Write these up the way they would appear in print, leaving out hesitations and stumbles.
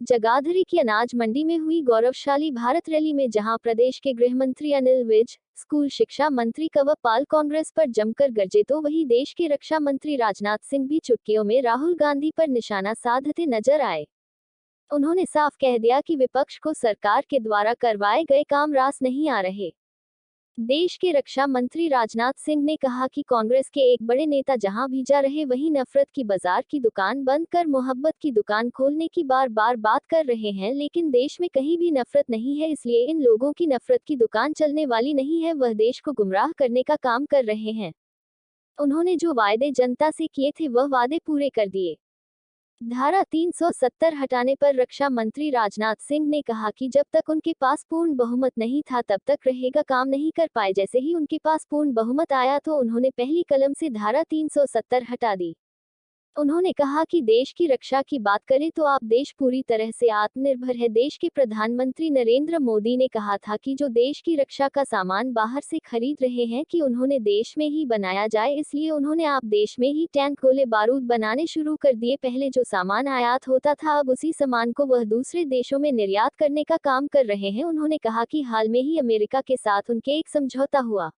जगाधरी की अनाज मंडी में हुई गौरवशाली भारत रैली में जहां प्रदेश के गृह मंत्री अनिल विज, स्कूल शिक्षा मंत्री कंवर पाल कांग्रेस पर जमकर गरजे तो वहीं देश के रक्षा मंत्री राजनाथ सिंह भी चुटकियों में राहुल गांधी पर निशाना साधते नजर आए। उन्होंने साफ कह दिया कि विपक्ष को सरकार के द्वारा करवाए गए काम रास नहीं आ रहे। देश के रक्षा मंत्री राजनाथ सिंह ने कहा कि कांग्रेस के एक बड़े नेता जहां भी जा रहे वहीं नफरत की बाजार की दुकान बंद कर मोहब्बत की दुकान खोलने की बार बार बात कर रहे हैं, लेकिन देश में कहीं भी नफरत नहीं है, इसलिए इन लोगों की नफरत की दुकान चलने वाली नहीं है। वह देश को गुमराह करने का काम कर रहे हैं। उन्होंने जो वायदे जनता से किए थे वह वादे पूरे कर दिए। धारा 370 हटाने पर रक्षा मंत्री राजनाथ सिंह ने कहा कि जब तक उनके पास पूर्ण बहुमत नहीं था तब तक रहेगा काम नहीं कर पाए। जैसे ही उनके पास पूर्ण बहुमत आया तो उन्होंने पहली कलम से धारा 370 हटा दी। उन्होंने कहा कि देश की रक्षा की बात करें तो आप देश पूरी तरह से आत्मनिर्भर है। देश के प्रधानमंत्री नरेंद्र मोदी ने कहा था कि जो देश की रक्षा का सामान बाहर से खरीद रहे हैं कि उन्होंने देश में ही बनाया जाए, इसलिए उन्होंने आप देश में ही टैंक गोले बारूद बनाने शुरू कर दिए। पहले जो सामान आयात होता था अब उसी सामान को वह दूसरे देशों में निर्यात करने का काम कर रहे हैं। उन्होंने कहा कि हाल में ही अमेरिका के साथ उनके एक समझौता हुआ।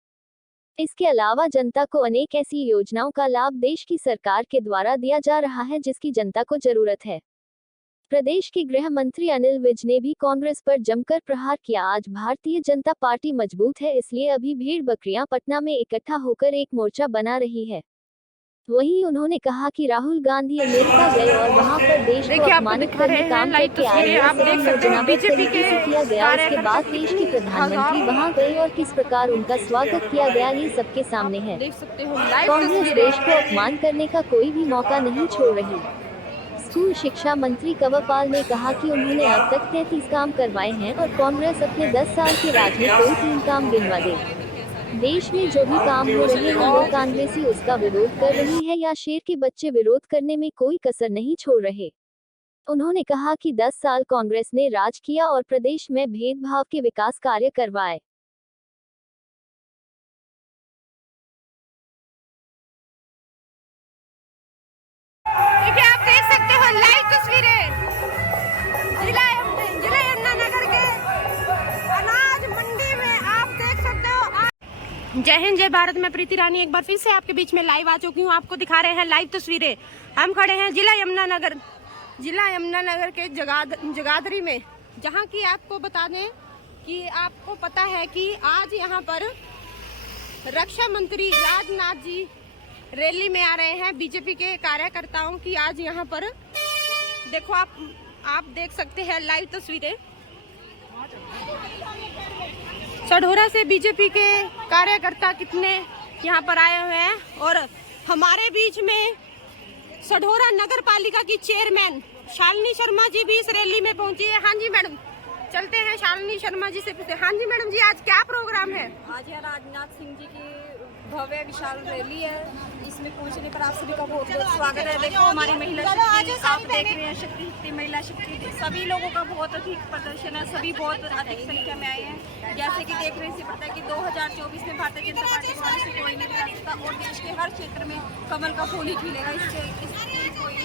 इसके अलावा जनता को अनेक ऐसी योजनाओं का लाभ देश की सरकार के द्वारा दिया जा रहा है जिसकी जनता को जरूरत है। प्रदेश के गृह मंत्री अनिल विज ने भी कांग्रेस पर जमकर प्रहार किया। आज भारतीय जनता पार्टी मजबूत है, इसलिए अभी भेड़ बकरियां पटना में इकट्ठा होकर एक मोर्चा बना रही है। वहीं उन्होंने कहा कि राहुल गांधी अमेरिका गए और वहां पर देश को अपमानित करने काम करके आए। आप देख सकते हो बीजेपी के किया गया, उसके बाद देश के प्रधानमंत्री वहां गए और किस प्रकार उनका स्वागत किया गया ये सबके सामने है। कांग्रेस देश को अपमान करने का कोई भी मौका नहीं छोड़ रही। स्कूल शिक्षा मंत्री कंवर पाल ने कहा कि उन्होंने अब तक 33 काम करवाए हैं और कांग्रेस अपने 10 साल के राज में कोई 3 काम गिनवा दे। देश में जो भी काम हो रहे हैं वो कांग्रेसी उसका विरोध कर रही है या शेर के बच्चे विरोध करने में कोई कसर नहीं छोड़ रहे। उन्होंने कहा कि 10 साल कांग्रेस ने राज किया और प्रदेश में भेदभाव के विकास कार्य करवाए। देखिए आप देख सकते हो लाइव तस्वीरें जिला यमुनानगर के अनाज मंडी में आप देख सकते हो। जय हिंद जय भारत। मैं प्रीति रानी एक बार फिर से आपके बीच में लाइव आ चुकी हूँ। आपको दिखा रहे हैं लाइव तस्वीरें। हम खड़े हैं जिला यमुनानगर के जगाधरी में, जहाँ की आपको बता दें कि आपको पता है कि आज यहाँ पर रक्षा मंत्री राजनाथ जी रैली में आ रहे हैं। बीजेपी के कार्यकर्ताओं की आज यहाँ पर देखो आप देख सकते हैं लाइव तस्वीरें। सढौरा से बीजेपी के कार्यकर्ता कितने यहाँ पर आए हुए हैं और हमारे बीच में सढौरा नगर पालिका की चेयरमैन शालिनी शर्मा जी भी इस रैली में पहुंची है। हाँ जी मैडम, चलते हैं शालिनी शर्मा जी से पूछते हैं। हाँ जी मैडम जी, आज क्या प्रोग्राम है? आज यहाँ राजनाथ सिंह जी की भव्य विशाल रैली है। इसमें पहुंचने पर आप सभी का बहुत बहुत स्वागत है। देखो हमारी महिला शक्ति, आप देख रहे हैं शक्ति महिला शक्ति, सभी लोगों का बहुत अधिक प्रदर्शन है। सभी बहुत अधिक संख्या में आए हैं। जैसे कि देख रहे हैं, पता है कि 2024 में भारतीय जनता पार्टी वाले से कोई नहीं दिखा सकता और देश के हर क्षेत्र में कमल का फूल ही खिलेगा। इससे कोई